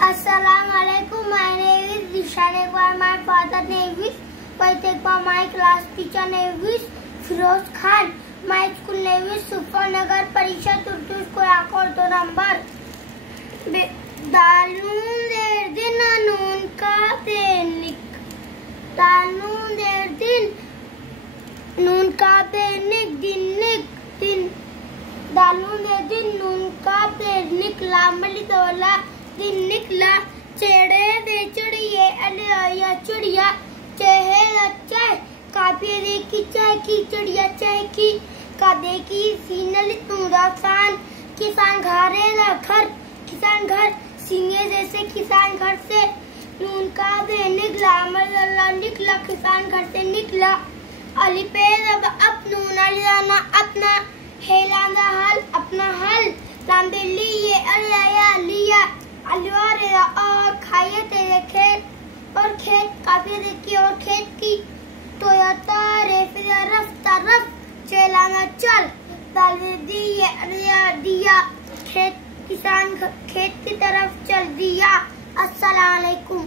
Assalamualaikum. My name is Dishan Ekbar. My father name is Wait Ekbar. My class teacher name is Firoz Khan. My school name is Sufarnagar Parishad Urdu School. Accord to number. Dalun der din anun ka denik. Dalun der din nun ka denik dinik din. Dalun der din nun ka denik lamali dola. दिन निकला चेड़े दे चिड़िए अलिया चिड़िया चेहे अच्छा काफी देखी चाय की चिड़िया चाय की का देखी सीनल तुरासान किसान घरे घर किसान घर सीने जैसे किसान घर से नून का दे निकला मल्ला निकला किसान घर से निकला अली पे अब नूना जाना अपना हेलाना हल अपना हल लांदे लिए अलिया लिया अलवारेरा और खाइए तेरे खेत और खेत काफी देखी और खेत की टोयोटा रेफिया रफ्ता रफ चलाना चल डाल दिया खेत किसान खेत की तरफ चल दिया। अस्सलाम वालेकुम।